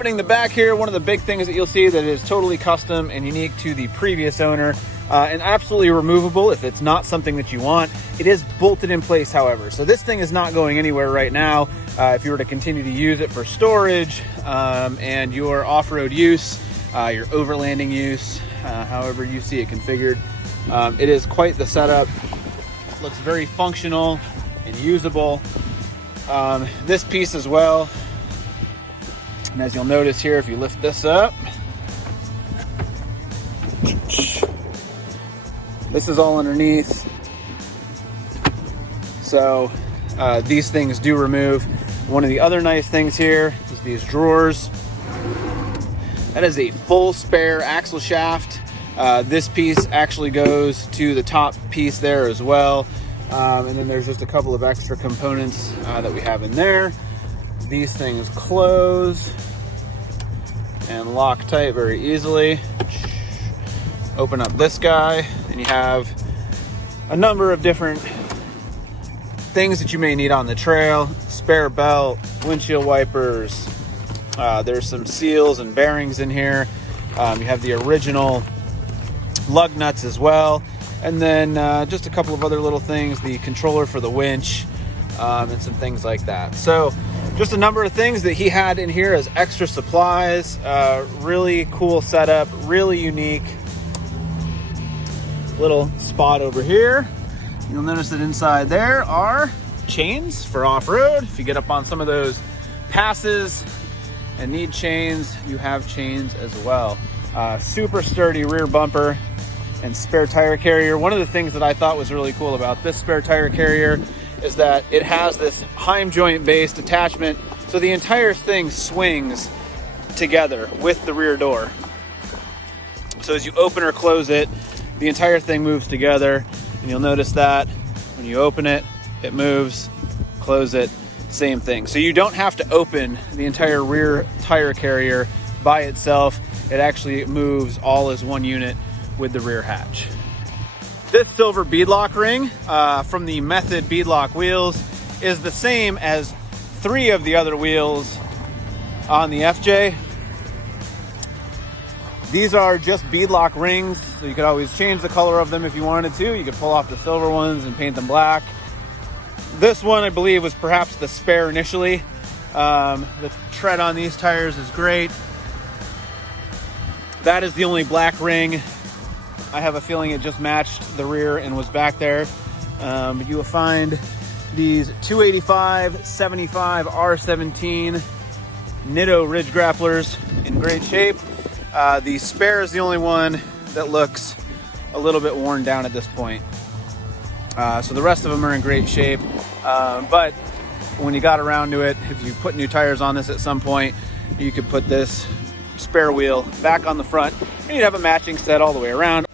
opening the back here, one of the big things that you'll see that is totally custom and unique to the previous owner, and absolutely removable if it's not something that you want. It is bolted in place, however. So this thing is not going anywhere right now. If you were to continue to use it for storage and your off-road use, your overlanding use, however you see it configured, it is quite the setup. Looks very functional and usable. This piece as well, and as you'll notice here, if you lift this up, this is all underneath. So these things do remove. One of the other nice things here is these drawers. That is a full spare axle shaft. This piece actually goes to the top piece there as well. And then there's just a couple of extra components that we have in there. These things close and lock tight very easily. Open up this guy and you have a number of different things that you may need on the trail. Spare belt, windshield wipers. There's some seals and bearings in here. You have the original lug nuts as well. And then just a couple of other little things, the controller for the winch, and some things like that. So just a number of things that he had in here as extra supplies. Really cool setup, really unique. Little spot over here. You'll notice that inside there are chains for off-road. If you get up on some of those passes and need chains, you have chains as well. Super sturdy rear bumper and spare tire carrier. One of the things that I thought was really cool about this spare tire carrier is that it has this heim joint based attachment, so the entire thing swings together with the rear door. So as you open or close it, the entire thing moves together, and you'll notice that when you open it, it moves, close it, same thing. So you don't have to open the entire rear tire carrier by itself. It actually moves all as one unit with the rear hatch. This silver beadlock ring from the Method beadlock wheels is the same as 3 of the other wheels on the FJ. These are just beadlock rings, so you could always change the color of them if you wanted to. You could pull off the silver ones and paint them black. This one, I believe, was perhaps the spare initially. The tread on these tires is great. That is the only black ring. I have a feeling it just matched the rear and was back there. You will find these 285 75 R17 Nitto ridge grapplers in great shape. The spare is the only one that looks a little bit worn down at this point. So the rest of them are in great shape. But when you got around to it, if you put new tires on this at some point, you could put this spare wheel back on the front and you'd have a matching set all the way around.